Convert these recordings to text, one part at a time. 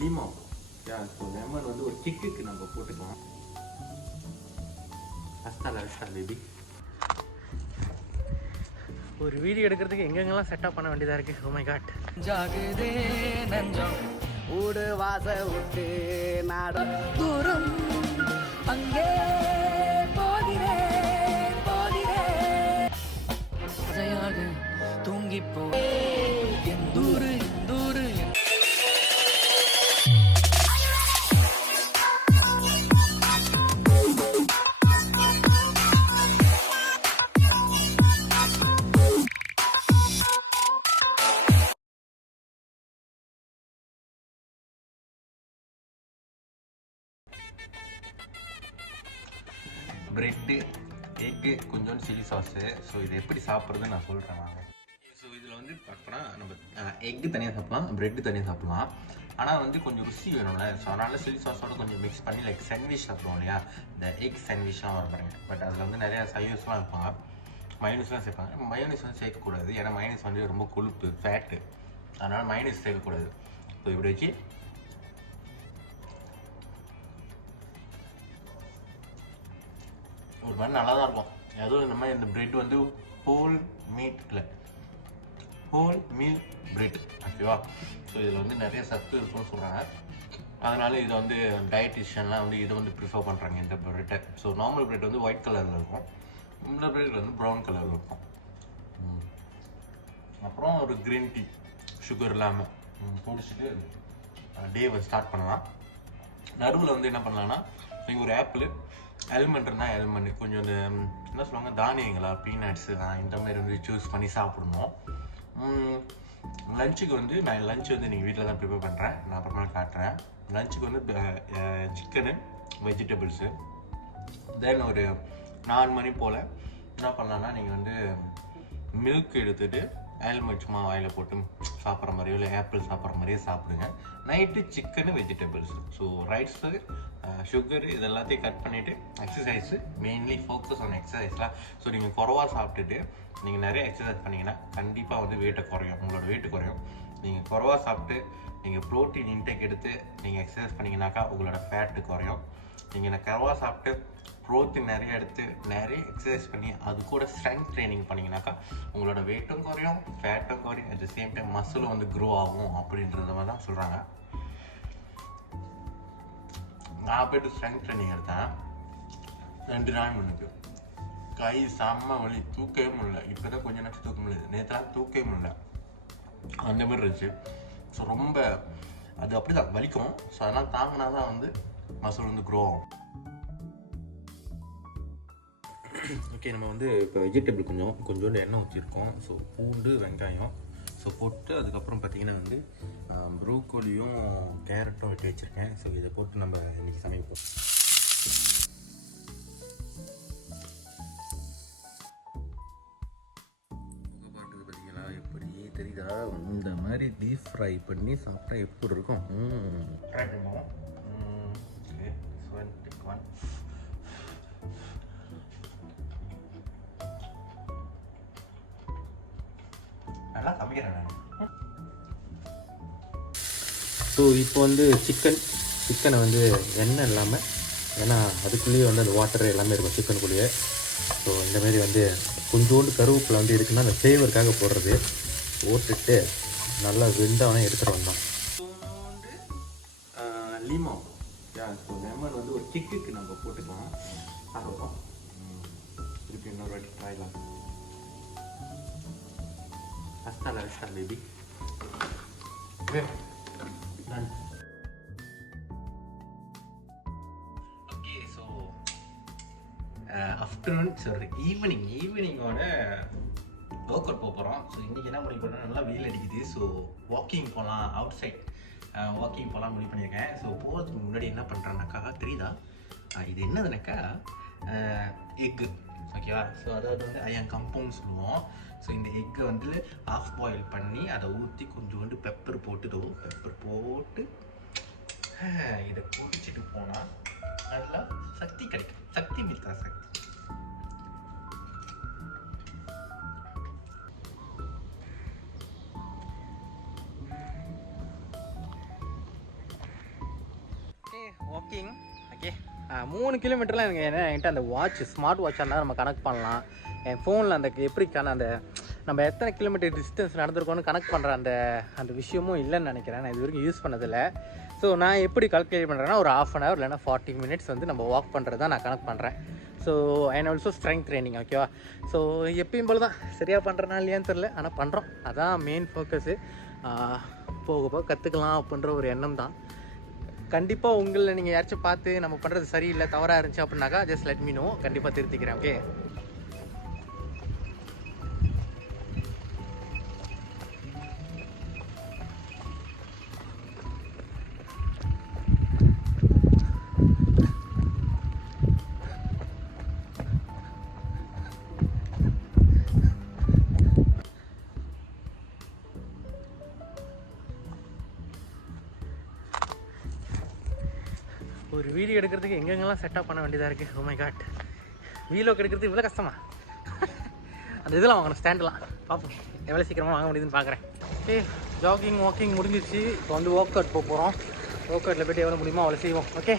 லிமோ so lemon வந்து ஒரு கிக்குக்கு நம்ம போட்டுக்கலாம். ஹஸ்தா பேபி ஒரு வீடியோ எடுக்கிறதுக்கு எங்கெங்கெல்லாம் செட்டப் பண்ண வேண்டியதாக இருக்குது. Oh my God. ஜாகுதே நெஞ்சம் ஊடு வாச விட்டு நாடு தூரம் அங்கே போகிறேன் அசையாக தூங்கிப்போ எந்தூரு ப்ரெட்டு, எக்கு, கொஞ்சோண்டு சில்லி சாஸு. ஸோ இது எப்படி சாப்பிட்றதுன்னு நான் சொல்கிறேன் வாங்க. ஸோ இதில் வந்து பார்க்கணும்னா நம்ம எக்கு தனியாக சாப்பிட்லாம், ப்ரெட்டு தனியாக சாப்பிட்லாம். ஆனால் வந்து கொஞ்சம் ருசி வேணும்ல. ஸோ அதனால் சில்லி சாஸோட கொஞ்சம் மிக்ஸ் பண்ணி லைக் சாண்ட்விச் சாப்பிடுவோம் இல்லையா, இந்த எக் சாண்ட்விச்லாம் வர பாருங்க. பட் அதில் வந்து நிறையா சைவஸ்லாம் வைப்பாங்க, மயோனிஸ்லாம் சேர்ப்பாங்க. மயோனிஸ் வந்து சேர்க்கக்கூடாது, ஏன்னா மயோனிஸ் வந்து ரொம்ப கொழுப்பு, ஃபேட்டு. அதனால் மயோனிஸ் சேர்க்கக்கூடாது. ஸோ இப்படி வச்சு ஒரு மாதிரி நல்லா தான் இருக்கும். அதுவும் இந்த மாதிரி இந்த ப்ரெட் வந்து ஹோல் மீல் ப்ரெட், ஓகேவா. ஸோ இதில் வந்து நிறைய சத்து இருக்குன்னு சொல்கிறாங்க. அதனால் இதை வந்து டயட்டிஷியன்லாம் வந்து இதை வந்து ப்ரிஃபர் பண்ணுறாங்க இந்த ப்ரெட்டை. ஸோ நார்மல் ப்ரெட் வந்து ஒயிட் கலரில் இருக்கும், இந்த ப்ரெட் வந்து ப்ரௌன் கலரில் இருக்கும். அப்புறம் ஒரு க்ரீன் டீ சுகர் இல்லாமல் குடிச்சிட்டு டேவை ஸ்டார்ட் பண்ணலாம். நடுவில் வந்து என்ன பண்ணலான்னா, நீங்கள் ஒரு ஆப்பிள், ஆல்மண்ட்னா ஆல்மண்ட், கொஞ்சம் இந்த என்ன சொல்லுவாங்க தானியங்களா, பீனட்ஸு இந்த மாதிரி வந்து சூஸ் பண்ணி சாப்பிடணும். லஞ்சுக்கு வந்து நான் லஞ்ச் வந்து நீங்கள் வீட்டில் தான் ப்ரிப்பேர் பண்ணுறேன், நான் அப்புறமா காட்டுறேன். லஞ்சுக்கு வந்து சிக்கனு, வெஜிடபிள்ஸு. தென் ஒரு 4 மணி போல் என்ன பண்ணலான்னா, நீங்கள் வந்து மில்க் எடுத்துகிட்டு ஆல்மண்ட் சும்மா வாயில் போட்டு சாப்பிட்ற மாதிரியோ இல்லை ஆப்பிள் சாப்பிட்ற மாதிரியே சாப்பிடுங்க. Night chicken, vegetables. So rice, sugar இது எல்லாத்தையும் கட் பண்ணிவிட்டு எக்ஸசைஸு, மெயின்லி ஃபோக்கஸ் ஆன் எக்ஸசைஸ்லாம். ஸோ நீங்கள் குறவா சாப்பிட்டுட்டு நீங்கள் நிறைய எக்ஸசைஸ் பண்ணிங்கன்னா கண்டிப்பாக வந்து வெயிட்டை குறையும், உங்களோட வெயிட்டு குறையும். நீங்கள் குறவா சாப்பிட்டு நீங்கள் ப்ரோட்டீன் இன்டேக் எடுத்து நீங்கள் எக்ஸசைஸ் பண்ணிங்கனாக்கா உங்களோட ஃபேட்டு குறையும். நீங்கள் குறவா சாப்பிட்டு ப்ரோட்டீன் நிறைய எடுத்து நிறைய எக்ஸசைஸ் பண்ணி அது கூட ஸ்ட்ரென்த் ட்ரைனிங் பண்ணிங்கனாக்கா உங்களோட வெயிட்டும் குறையும், ஃபேட்டும் குறையும், அட் த சேம் டைம் மசிலும் வந்து க்ரோ ஆகும் அப்படின்றத மாதிரி தான் சொல்கிறாங்க. நான் போய்ட்டு ஸ்ட்ரென்த் ட்ரைனிங் எடுத்தேன் 2 நாள் முன்னுக்கு. கை செம்ம வலி, தூக்கவே முடியல. இப்போ தான் கொஞ்சம் நேரம் தூக்க முடியல, நேற்றுலாம் தூக்கவே முடியல, அந்த மாதிரி இருந்துச்சு. ஸோ ரொம்ப அது அப்படி தான் வலிக்கும். ஸோ அதெல்லாம் தாங்கினா தான் வந்து மசில் வந்து க்ரோ ஆகும். ஓகே, நம்ம வந்து இப்போ வெஜிடபிள் கொஞ்சோண்டு எண்ணெய் ஊற்றிருக்கோம். ஸோ பூண்டு, வெங்காயம் ஸோ போட்டு அதுக்கப்புறம் பார்த்திங்கன்னா வந்து ப்ரோக்கோலியும் கேரட்டும் வெட்டி வச்சுருக்கேன். ஸோ இதை போட்டு நம்ம இன்றைக்கி சமைப்போம். பார்க்குறது பார்த்தீங்களா எப்படி தெரியுதா? இந்த மாதிரி டீப் ஃப்ரை பண்ணி சாப்பிட்டா எப்படி இருக்கும்? ட்ரை பண்ணுவோம். ஓகே, நல்லா சமைக்கிறேன் நான். ஸோ இப்போ வந்து சிக்கனை வந்து எண்ணெய் இல்லாமல், ஏன்னா அதுக்குள்ளேயே வந்து அந்த வாட்டர் எல்லாமே இருக்கும் சிக்கனுக்குள்ளேயே. ஸோ இந்தமாரி வந்து கொஞ்சோண்டு கருவேப்பிலை வந்து இருக்குன்னா அந்த ஃப்ளேவருக்காக போடுறது, போட்டுட்டு நல்லா வெந்தவனே எடுத்துகிட்டு வந்தோம். லிமோ ஸோ லெமன் வந்து ஒரு கிக்குக்கு நம்ம போட்டுக்கலாம். அதுவும் திருப்பி இன்னொரு வாட்டி ட்ரைலாம். ஹஸ்தா baby okay. So afternoon sorry ஈவினிங்கோட ஒர்க் அவுட் போகிறோம். ஸோ இன்றைக்கி என்ன முடிவு பண்ணால் நல்லா வெயில் அடிக்குது. ஸோ வாக்கிங் போகலாம், அவுட் சைட் வாக்கிங் போகலாம் முடிவு பண்ணியிருக்கேன். ஸோ போகிறதுக்கு முன்னாடி என்ன பண்ணுறேன்னாக்கா தெரியுதா, இது என்னதுனாக்கா எக்கு, ஓகேவா. ஸோ அதாவது வந்து ஐயன் கம்பவுண்ட் சொல்லுவோம். ஸோ இந்த எக்கை வந்து ஆஃப் பாயில் பண்ணி அதை ஊற்றி கொஞ்சோண்டு பெப்பர் போட்டு இதை குடிச்சிட்டு போனால் நல்லா சக்தி கிடைக்கும். சக்தி மித்ரா சக்தி. வாக்கிங். ஓகே 3 கிலோமீட்டர்லாம் எனக்கு என்கிட்ட அந்த ஸ்மார்ட் வாட்சாக இருந்தால் நம்ம கனெக்ட் பண்ணலாம். என் ஃபோனில் அந்த எப்படிக்கான அந்த நம்ம எத்தனை கிலோமீட்டர் டிஸ்டன்ஸ் நடந்திருக்கோன்னு கனெக்ட் பண்ணுற அந்த விஷயமும் இல்லைன்னு நினைக்கிறேன். நான் இது வரைக்கும் யூஸ் பண்ணதில்லை. ஸோ நான் எப்படி கால்குலேட் பண்ணுறேன்னா ஒரு 1/2 hour இல்லைனா 40 minutes வந்து நம்ம வாக் பண்ணுறது தான் நான் கனெக்ட் பண்ணுறேன். So and also strength training. ஓகேவா? ஸோ எப்பயும் போல் தான் சரியாக பண்ணுறனா இல்லையான்னு தெரில, ஆனால் பண்ணுறோம். அதான் மெயின் ஃபோக்கஸு. போக போக கற்றுக்கலாம் அப்படின்ற ஒரு எண்ணம் தான். கண்டிப்பாக உங்களில் நீங்கள் யாராச்சும் பார்த்து நம்ம பண்ணுறது சரியில்லை தவறாக இருந்துச்சு அப்படின்னாக்கா ஜஸ்ட் லெட் மீ நோ, கண்டிப்பாக திருத்திக்கிறேன். ஓகே ஒரு வீடியோ எடுக்கிறதுக்கு எங்கெங்கெல்லாம் செட்டப் பண்ண வேண்டியதாக இருக்குது. ஓ மை காட், வீலோக் எடுக்கிறது இவ்வளோ கஷ்டமா? அந்த இதெல்லாம் வாங்கணும், ஸ்டாண்டெலாம். பார்ப்போம் எவ்வளோ சீக்கிரமாக வாங்க முடியுதுன்னு பார்க்குறேன். ஓகே ஜாகிங் வாக்கிங் முடிஞ்சிருச்சு. இப்போ வந்து ஒர்க் அவுட் போக போகிறோம். ஒர்க் அவுட்டில் போய்ட்டு எவ்வளோ முடியுமோ அவ்வளோ செய்வோம். ஓகே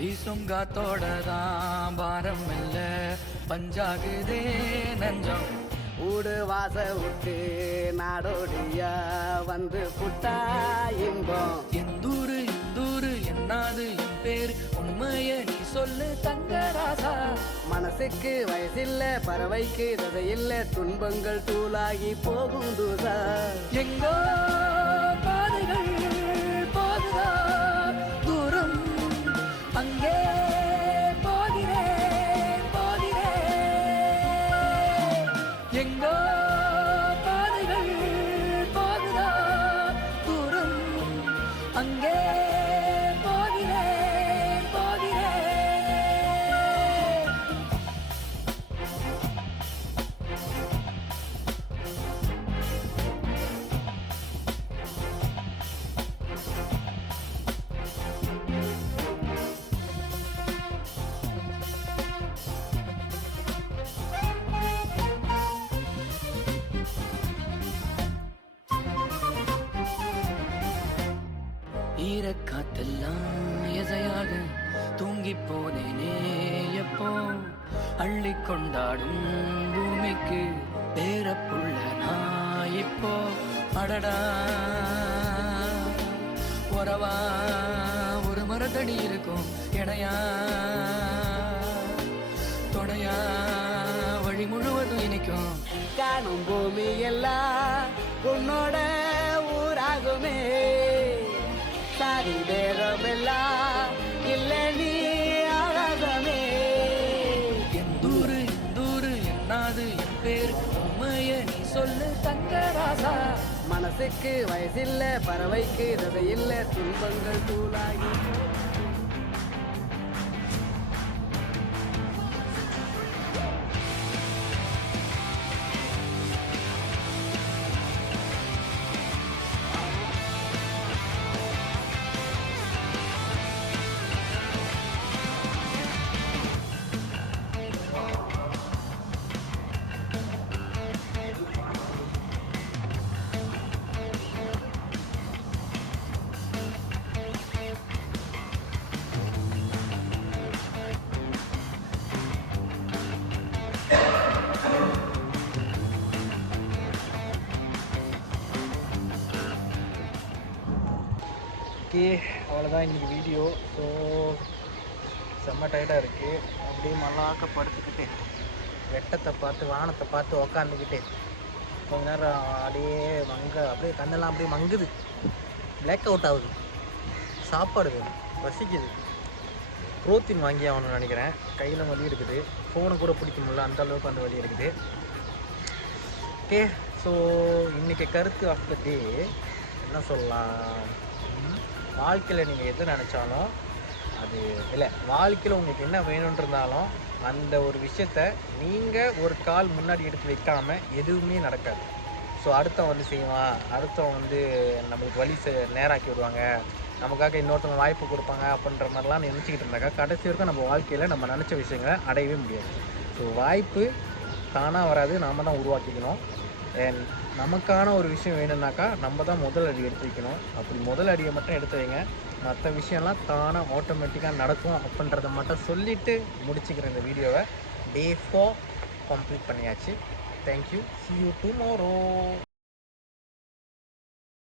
வீசும் காத்தோட தான் பாரம் இல்ல பஞ்சாகுதே நஞ்சம் ஊடு வாச விட்டு நாடோடியா வந்து புட்டா இன்பம் எந்தூரு இந்தூரு என்னாது என் பேர் உண்மைய நீ சொல்லு தங்கராசா மனசுக்கு வயசில்ல பறவைக்கு ததையில்ல துன்பங்கள் தூளாகி போகும் தூசா எங்கோ பாதைகள் போகுதா தூரம் அங்கே போகிறேன் எங்கோ பாதைகள் போகுதா தூரம் அங்கே போகிறேன் ஈரக்காத்தெல்லாம் எதையாக தூங்கி போனேனே எப்போ அள்ளி கொண்டாடும் பூமிக்கு பேரப்புள்ள நான் இப்போ அடடா உறவா ஒரு மரத்தடி இருக்கும் இடையா தொடையா வழி முழுவதும் இனிக்கும் காணும் பூமி எல்லாம் உன்னோட ஊராகுமே சாரி பேரமெல்லாம் இல்ல நீ அழகமே எந்தூரு இந்தூரு என்னாது என் பேர் உண்மைய நீ சொல்லு தங்கராசா மனசுக்கு வயசில்ல பறவைக்கு ததையில்ல துன்பங்கள் தூளாகி ஓகே அவ்வளோதான் இன்றைக்கி வீடியோ. ஸோ செம்ம டயர்டாக இருக்குது. அப்படியே மல்லாக்க படுத்துக்கிட்டு வெட்டத்தை பார்த்து வானத்தை பார்த்து உக்காந்துக்கிட்டு கொஞ்ச நேரம் அப்படியே அப்படியே கண்ணெல்லாம் அப்படியே மங்குது, பிளாக் அவுட் ஆகுது. சாப்பாடு வேணும், பசிக்குது. ப்ரோட்டீன் வாங்கி ஆகணும்னு நினைக்கிறேன். கையில் வலி இருக்குது, ஃபோனை கூட பிடிக்க முடியல, அந்தளவுக்கு அந்த வலி இருக்குது. ஓகே ஸோ இன்றைக்கி கருத்து ஆஃப் த டே என்ன சொல்லலாம், வாழ்க்கையில் நீங்கள் எது நினச்சாலும் அது இல்லை, வாழ்க்கையில் உங்களுக்கு என்ன வேணுன்றிருந்தாலும் அந்த ஒரு விஷயத்த நீங்கள் ஒரு கால் முன்னாடி எடுத்து வைக்காமல் எதுவுமே நடக்காது. ஸோ அடுத்தவன் வந்து செய்வான், அடுத்தவன் வந்து நம்மளுக்கு வழி நேராக்கி விடுவாங்க, நமக்காக இன்னொருத்தவங்க வாய்ப்பு கொடுப்பாங்க அப்படின்ற மாதிரிலாம் நினச்சிக்கிட்டு இருந்தாக்கா கடைசி வரைக்கும் நம்ம வாழ்க்கையில் நம்ம நினச்ச விஷயங்களை அடையவே முடியாது. ஸோ வாய்ப்பு தானாக வராது, நாம் தான் உருவாக்கிக்கணும். அண்ட் நமக்கான ஒரு விஷயம் வேணும்னாக்கா நம்ம தான் முதல் அடி எடுத்து வைக்கணும். அப்படி முதல் அடியை மட்டும் எடுத்து வைங்க, மற்ற விஷயம்லாம் தானாக ஆட்டோமேட்டிக்காக நடக்கும் அப்படின்றத மட்டும் சொல்லிவிட்டு முடிச்சுக்கிறேன் இந்த வீடியோவை. Day 4 கம்ப்ளீட் பண்ணியாச்சு. தேங்க்யூ. See you tomorrow.